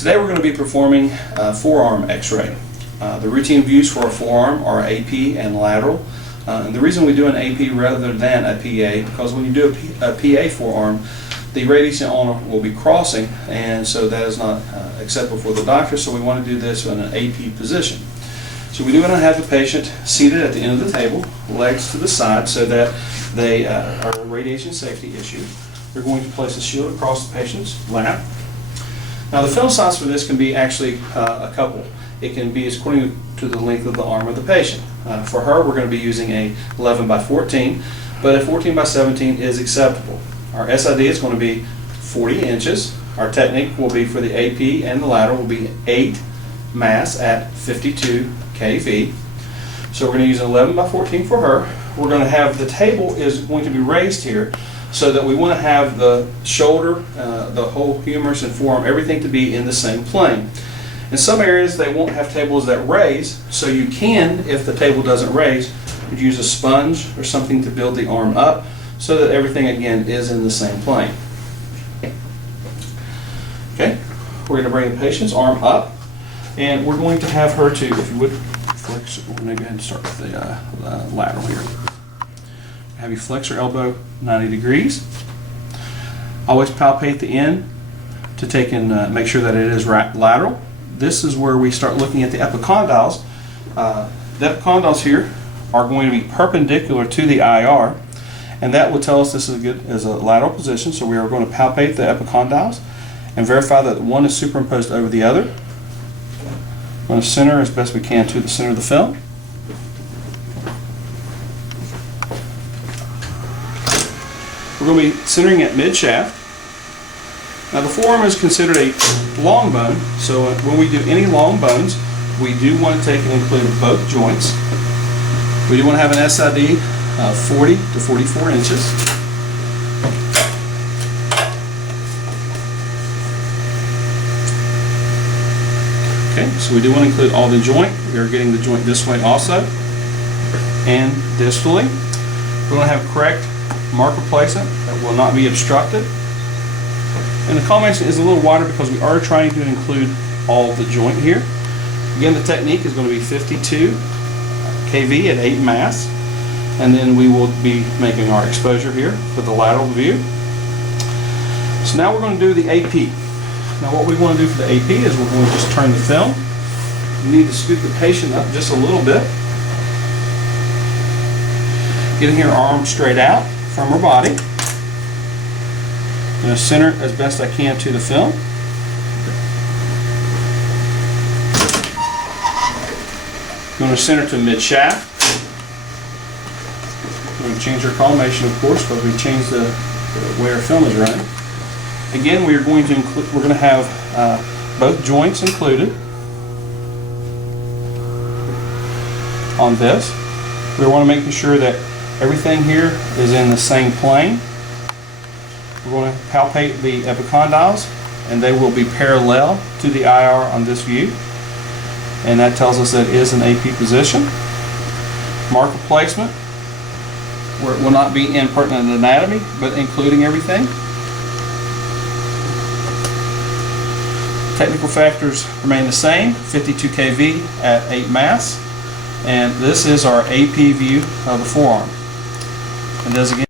Today we're going to be performing a forearm x-ray. The routine views for a forearm are AP and lateral. And the reason we do an AP rather than a PA, because when you do a PA forearm, the radius and ulnar will be crossing, and so that is not acceptable for the doctor, so we want to do this in an AP position. So we do want to have the patient seated at the end of the table, legs to the side, so that they are a radiation safety issue. We're going to place a shield across the patient's lap. Now the film size for this can be actually a couple. It can be according to the length of the arm of the patient. For her, we're going to be using a 11 by 14, but a 14 by 17 is acceptable. Our SID is going to be 40 inches. Our technique will be for the AP and the lateral will be 8 mass at 52 kV. So we're going to use an 11 by 14 for her. We're going to have the table is going to be raised here, so that we want to have the shoulder, the whole humerus and forearm, everything to be in the same plane. In some areas they won't have tables that raise, so you can, if the table doesn't raise, use a sponge or something to build the arm up so that everything again is in the same plane. Okay, we're going to bring the patient's arm up, and we're going to have her to, if you would, flex. We're going to go ahead and start with the lateral here. Have you flex your elbow 90 degrees. Always palpate the end to take and make sure that it is lateral. This is where we start looking at the epicondyles. The epicondyles here are going to be perpendicular to the IR, and that will tell us this is good as a lateral position. So we are going to palpate the epicondyles and verify that one is superimposed over the other. I'm going to center as best we can to the center of the film. We're going to be centering at mid-shaft. Now the forearm is considered a long bone, so when we do any long bones, we do want to take and include both joints. We do want to have an SID 40 to 44 inches. Okay, so we do want to include all the joint. We are getting the joint this way also, and distally. We're going to have correct marker placement that will not be obstructed. And the combination is a little wider because we are trying to include all the joint here. Again, the technique is going to be 52 kV at 8 mass, and then we will be making our exposure here for the lateral view. So now we're going to do the AP. Now what we want to do for the AP is we're going to just turn the film. You need to scoot the patient up just a little bit. Getting her arm straight out from her body. I'm going to center as best I can to the film. I'm going to center to mid-shaft. I'm going to change our collimation, of course, because we changed the way our film is running. Again, we are going to include. We're going to have both joints included on this. We want to make sure that everything here is in the same plane. We're going to palpate the epicondyles, and they will be parallel to the IR on this view, and that tells us that it is an AP position. Marker placement, where it will not be in pertinent anatomy, but including everything. Technical factors remain the same, 52 kV at 8 mass, and this is our AP view of the forearm. And as again,